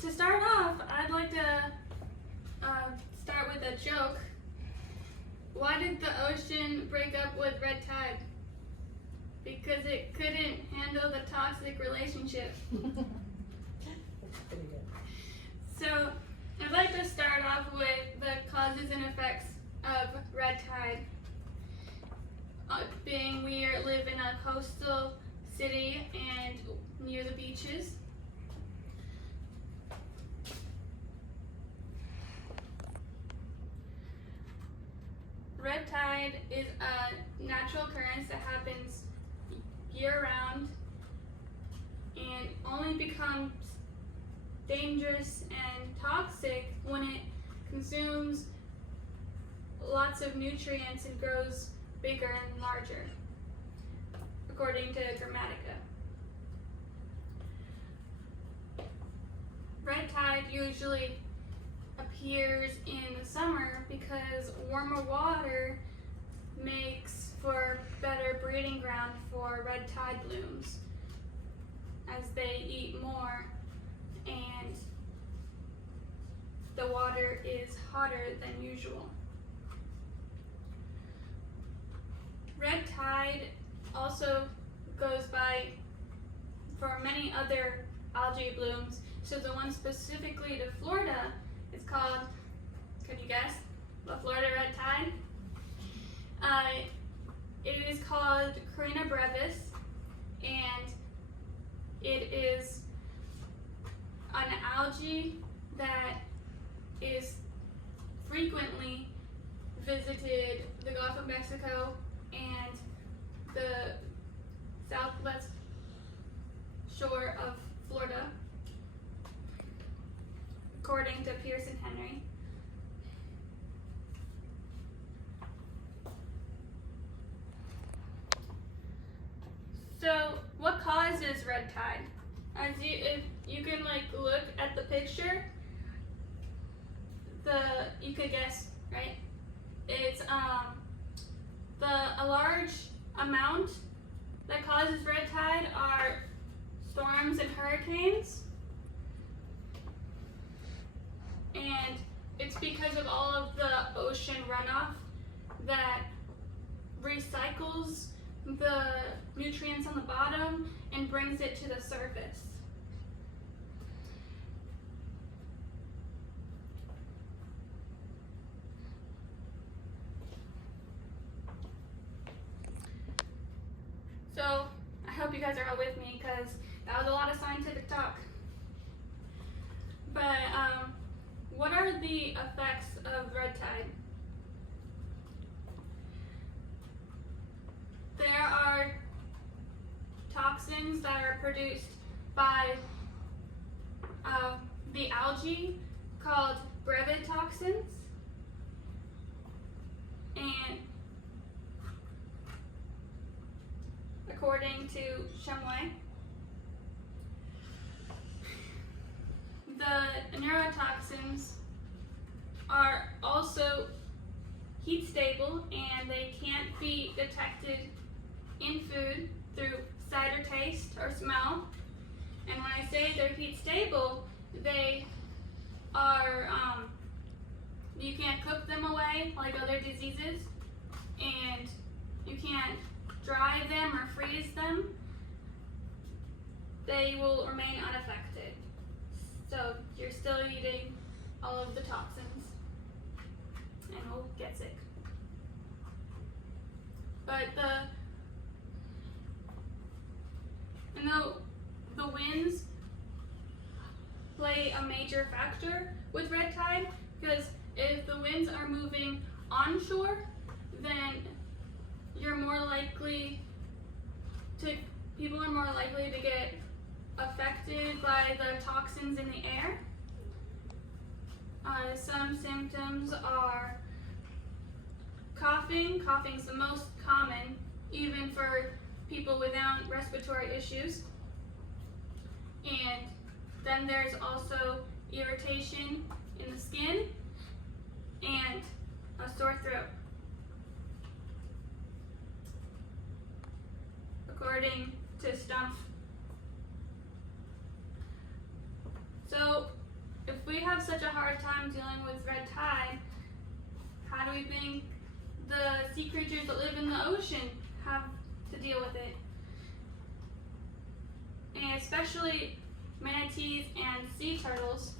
To start off, I'd like to start with a joke. Why did the ocean break up with red tide? Because it couldn't handle the toxic relationship. That's pretty good. So, I'd like to start off with the causes and effects of red tide. Being we live in a coastal city and near the beaches. Red tide is a natural occurrence that happens year-round and only becomes dangerous and toxic when it consumes lots of nutrients and grows bigger and larger, according to Gramatica. Red tide usually appears in the summer because warmer water makes for better breeding ground for red tide blooms as they eat more and the water is hotter than usual. Red tide also goes by for many other algae blooms. So the one specifically to Florida is called, can you guess? The Florida red tide? It is called Carina brevis, and it is an algae that is frequently visited the Gulf of Mexico and the southwest shore of Florida, according to Pierce and Henry. So, what causes red tide? If you can look at the picture, you could guess, right? It's a large amount that causes red tide are storms and hurricanes, and it's because of all of the ocean runoff that recycles the nutrients on the bottom and brings it to the surface. So I hope you guys are all with me because that was a lot of scientific talk. But what are the effects of red tide? There are toxins that are produced by the algae called brevetoxins, and according to Shumway, the neurotoxins are also heat stable and they can't be detected in food through sight or taste or smell. And when I say they're heat stable, they are, you can't cook them away like other diseases, and you can't dry them or freeze them. They will remain unaffected. So you're still eating all of the toxins and will get sick. But the winds play a major factor with red tide, because if the winds are moving onshore, then people are more likely to get affected by the toxins in the air. Some symptoms are coughing. Coughing is the most common, even for people without respiratory issues. And then there's also irritation in the skin and a sore throat, according to Stumpf. So we have such a hard time dealing with red tide, how do we think the sea creatures that live in the ocean have to deal with it? And especially manatees and sea turtles,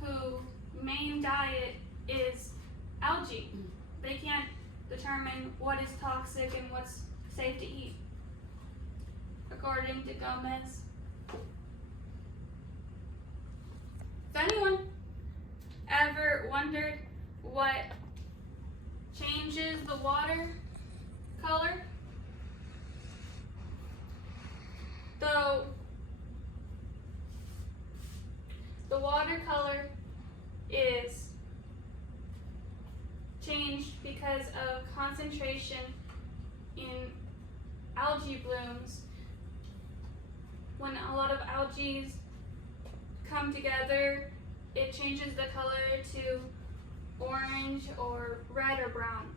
whose main diet is algae. They can't determine what is toxic and what's safe to eat, according to Gomez. Has anyone ever wondered what changes the water color? Though the water color is changed because of concentration in algae blooms. When a lot of algae come together, it changes the color to orange or red or brown.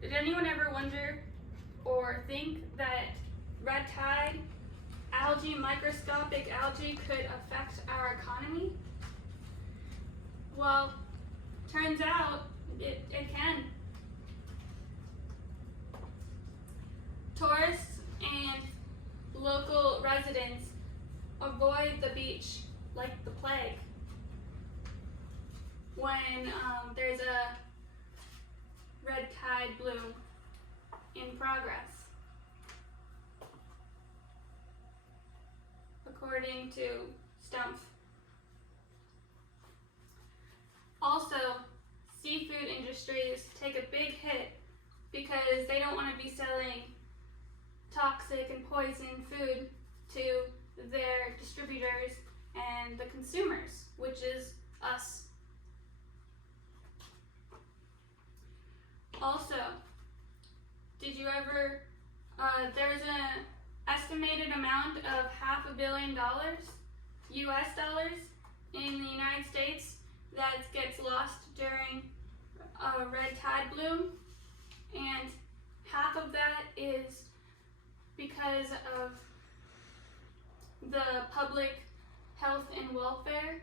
Did anyone ever wonder or think that red tide, algae, microscopic algae, could affect our economy? Well, turns out it can. Tourists and local residents avoid the beach like the plague when there's a red tide bloom in progress, according to Stumpf. Also, seafood industries take a big hit because they don't want to be selling toxic and poison food to their distributors and the consumers, which is us. Also, did you ever, there's an estimated amount of $500 million, US dollars, in the United States that gets lost during a red tide bloom, and half of that is because of the public health and welfare